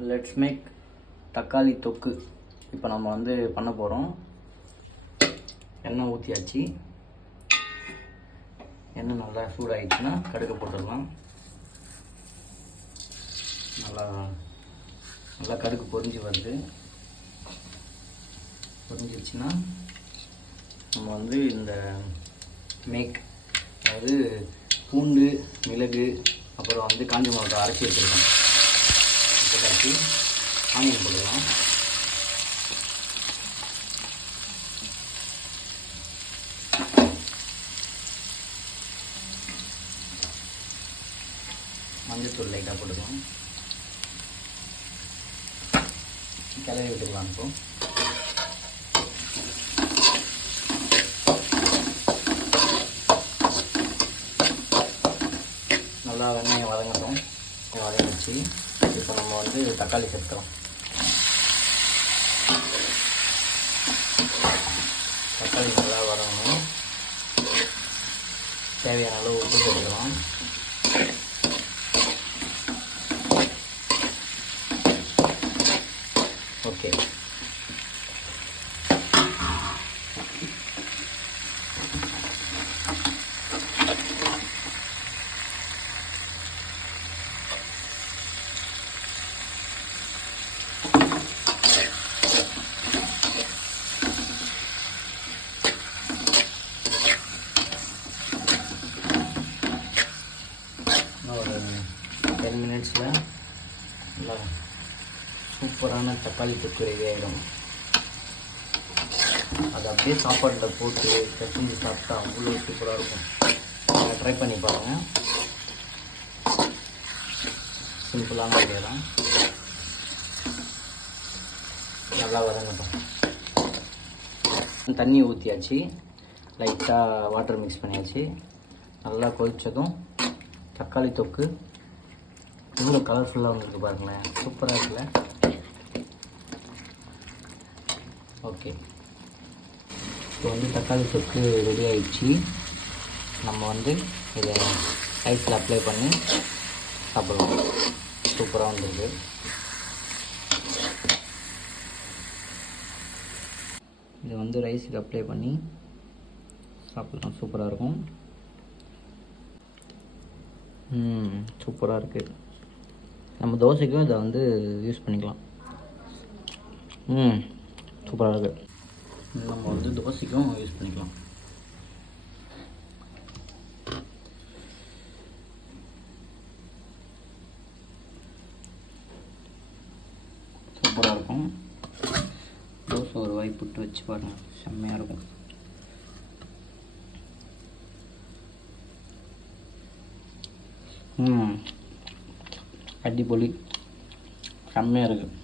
Let's make தக்காளி தொக்கு. இப்போ நம்ம வந்து பண்ண போகிறோம். எண்ணெய் ஊற்றியாச்சு. எண்ணெய் நல்லா சூடாகிடுச்சுன்னா கடுகு போட்டுடலாம். நல்லா கடுகு பொரிஞ்சு வருது. பொரிஞ்சிடுச்சுன்னா நம்ம வந்து இந்த மேக், அதாவது பூண்டு, மிளகு, அப்புறம் வந்து காஞ்ச மிளகாய் அரைச்சி வச்சுருக்கோம். போட்டாச்சு. ஆனியன் போடலாம். மஞ்சத்தூள் லைட்டாக போட்டுக்கலாம். கிளறி விட்டுக்கலாம். இப்போ நல்லா வெண்ணெயை வதங்கட்டும். வதங்கிடுச்சு. இப்போ நம்ம வந்து தக்காளி சேர்க்கலாம். தக்காளி நல்லா வதங்கணும். தேவையான அளவு உப்பு சேர்க்கலாம். ஓகே. ஒரு 10 மினிட்ஸில் நல்லா சூப்பரான தக்காளி தொக்கு ரெடி ஆகிடும். அது அப்படியே சாப்பாட்டில் போட்டு கசிஞ்சு சாப்பிட்டா அவ்வளோ சூப்பராக இருக்கும். நீங்கள் ட்ரை பண்ணி பாருங்கள். சிம்பிளான ஐடியா தான். நல்லா வதங்கட்டும். தண்ணி ஊற்றியாச்சு. லைட்டாக வாட்டர் மிக்ஸ் பண்ணியாச்சு. நல்லா கொதித்ததும் தக்காளி தொக்கு இவ்வளோ கலர்ஃபுல்லாக வந்துருக்கு பாருங்களேன். சூப்பராக இருக்குல்ல? ஓகே. இப்போ வந்து தக்காளி தொக்கு ரெடி ஆகிடுச்சு. நம்ம வந்து இதை ரைஸில் அப்ளை பண்ணி சாப்பிடலாம். சூப்பராக வந்துருக்கு. இதை வந்து ரைஸுக்கு அப்ளை பண்ணி சாப்பிடலாம். சூப்பராக இருக்கும். சூப்பராக இருக்குது. நம்ம தோசைக்கும் இதை வந்து யூஸ் பண்ணிக்கலாம். சூப்பராக இருக்குது. நம்ம வந்து தோசைக்கும் யூஸ் பண்ணிக்கலாம். சூப்பராக இருக்கும். தோசை ஒரு வாய் புட்டு வச்சு பாருங்கள். செம்மையாக இருக்கும். அடிப்பொலி. செம்மையாக இருக்குது.